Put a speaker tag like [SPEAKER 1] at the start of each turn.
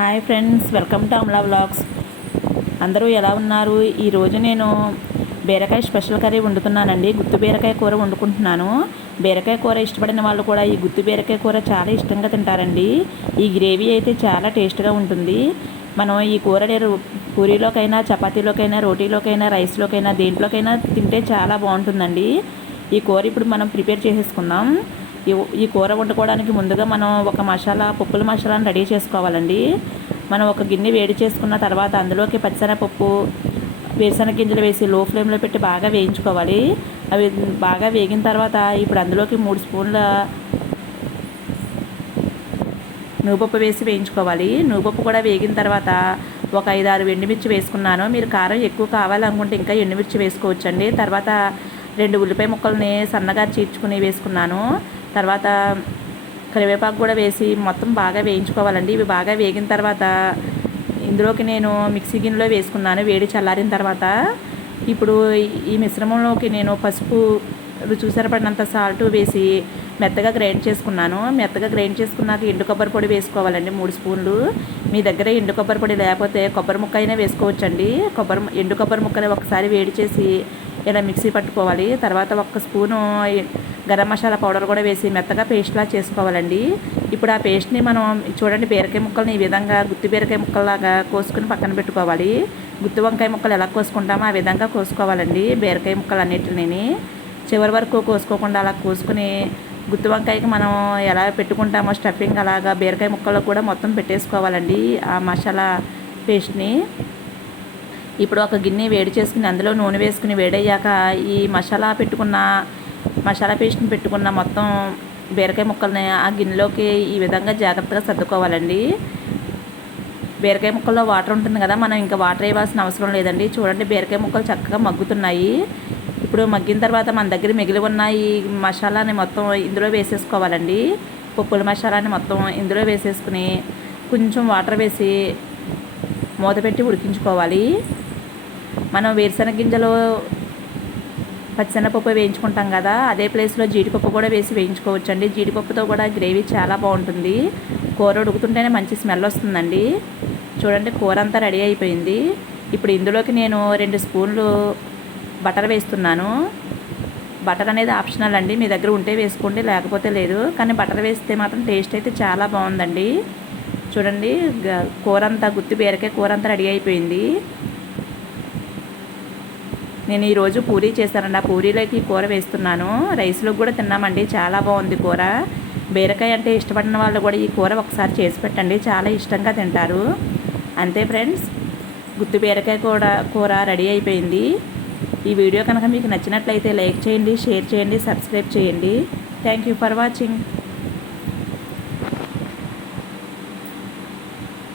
[SPEAKER 1] Hi friends welcome to Amala vlogs. అందరూ ఎలా ఉన్నారు? ఈరోజు నేను బీరకాయ స్పెషల్ కర్రీ వండుతున్నానండి. గుత్తి బీరకాయ కూర వండుకుంటున్నాను. బీరకాయ కూర ఇష్టపడిన వాళ్ళు కూడా ఈ గుత్తి బీరకాయ కూర చాలా ఇష్టంగా తింటారండి. ఈ గ్రేవీ అయితే చాలా టేస్ట్గా ఉంటుంది. మనం ఈ కూర పూరీలోకైనా చపాతీలోకైనా రోటీలోకైనా రైస్లోకైనా దేంట్లోకైనా తింటే చాలా బాగుంటుందండి. ఈ కూర ఇప్పుడు మనం ప్రిపేర్ చేసేసుకుందాం. ఈ- ఈ కూర వండుకోవడానికి ముందుగా మనం ఒక మసాలా పప్పుల మసాలాను రెడీ చేసుకోవాలండి. మనం ఒక గిన్నె వేడి చేసుకున్న తర్వాత అందులోకి పచ్చనపప్పు వేరుశనగ గింజలు వేసి లో ఫ్లేమ్లో పెట్టి బాగా వేయించుకోవాలి. అవి బాగా వేగిన తర్వాత ఇప్పుడు అందులోకి మూడు స్పూన్ల నువ్వుపప్పు వేసి వేయించుకోవాలి. నువ్వుపప్పు కూడా వేగిన తర్వాత ఒక ఐదు ఆరు ఎండుమిర్చి వేసుకున్నాను. మీరు కారం ఎక్కువ కావాలనుకుంటే ఇంకా ఎండుమిర్చి వేసుకోవచ్చండి. తర్వాత రెండు ఉల్లిపాయ ముక్కల్ని సన్నగా చీర్చుకుని వేసుకున్నాను. తర్వాత కరివేపాకు కూడా వేసి మొత్తం బాగా వేయించుకోవాలండి. ఇవి బాగా వేగిన తర్వాత ఇందులోకి నేను మిక్సీ గిన్నెలో వేసుకున్నాను వేడి చల్లారిన తర్వాత. ఇప్పుడు ఈ మిశ్రమంలోకి నేను పసుపు రుచి సరిపడినంత సాల్ట్ వేసి మెత్తగా గ్రైండ్ చేసుకున్నాను. మెత్తగా గ్రైండ్ చేసుకున్నాక ఎండు కొబ్బరి పొడి వేసుకోవాలండి మూడు స్పూన్లు. మీ దగ్గర ఎండు కొబ్బరి పొడి లేకపోతే కొబ్బరి ముక్క అయినా వేసుకోవచ్చండి. కొబ్బరి ఎండు కొబ్బరి ముక్కని ఒకసారి వేడి చేసి ఇలా మిక్సీ పట్టుకోవాలి. తర్వాత ఒక్క స్పూను గరం మసాలా పౌడర్ కూడా వేసి మెత్తగా పేస్ట్లా చేసుకోవాలండి. ఇప్పుడు ఆ పేస్ట్ని మనం చూడండి బీరకాయ ముక్కల్ని ఈ విధంగా గుత్తి బీరకాయ ముక్కల్లాగా కోసుకుని పక్కన పెట్టుకోవాలి. గుత్తి వంకాయ ముక్కలు ఎలా కోసుకుంటామో ఆ విధంగా కోసుకోవాలండి బీరకాయ ముక్కలు అన్నిటిని చివరి వరకు కోసుకోకుండా అలా కోసుకుని గుత్తి వంకాయకి మనం ఎలా పెట్టుకుంటామో స్టఫింగ్ అలాగా బీరకాయ ముక్కల్లో కూడా మొత్తం పెట్టేసుకోవాలండి ఆ మసాలా పేస్ట్ని ఇప్పుడు ఒక గిన్నె వేడి చేసుకుని అందులో నూనె వేసుకుని వేడయ్యాక ఈ మసాలా పెట్టుకున్న మసాలా పేస్ట్ని పెట్టుకున్న మొత్తం బీరకాయ ముక్కల్ని ఆ గిన్నెలోకి ఈ విధంగా జాగ్రత్తగా సర్దుకోవాలండి. బీరకాయ ముక్కల్లో వాటర్ ఉంటుంది కదా మనం ఇంకా వాటర్ వేయాల్సిన అవసరం లేదండి. చూడండి బీరకాయ ముక్కలు చక్కగా మగ్గుతున్నాయి. ఇప్పుడు మగ్గిన తర్వాత మన దగ్గర మిగిలి ఉన్న ఈ మసాలాని మొత్తం ఇందులో వేసేసుకోవాలండి. పప్పుల మసాలాని మొత్తం ఇందులో వేసేసుకుని కొంచెం వాటర్ వేసి మూత పెట్టి ఉడికించుకోవాలి. మనం వేరుశనగ గింజలు పచ్చెనపప్పు వేయించుకుంటాం కదా అదే ప్లేస్లో జీడిపప్పు కూడా వేసి వేయించుకోవచ్చండి. జీడిపప్పుతో కూడా గ్రేవీ చాలా బాగుంటుంది. కూర ఉడుకుతుంటేనే మంచి స్మెల్ వస్తుందండి. చూడండి కూర అంతా రెడీ అయిపోయింది. ఇప్పుడు ఇందులోకి నేను రెండు స్పూన్లు బటర్ వేస్తున్నాను. బటర్ అనేది ఆప్షనల్ అండి. మీ దగ్గర ఉంటే వేసుకోండి లేకపోతే లేదు. కానీ బటర్ వేస్తే మాత్రం టేస్ట్ అయితే చాలా బాగుందండి. చూడండి కూర అంతా గుత్తి బీరకాయ కూర అంతా రెడీ అయిపోయింది. నేను ఈరోజు పూరీ చేశానండి. ఆ పూరీలోకి ఈ కూర వేస్తున్నాను. రైస్లో కూడా తిన్నామండి. చాలా బాగుంది కూర. బీరకాయ అంటే ఇష్టపడిన వాళ్ళు కూడా ఈ కూర ఒకసారి చేసి పెట్టండి. చాలా ఇష్టంగా తింటారు. అంతే ఫ్రెండ్స్ గుత్తి బీరకాయ కూడా కూర రెడీ అయిపోయింది. ఈ వీడియో కనుక మీకు నచ్చినట్లయితే లైక్ చేయండి షేర్ చేయండి సబ్స్క్రైబ్ చేయండి. Thank you for watching.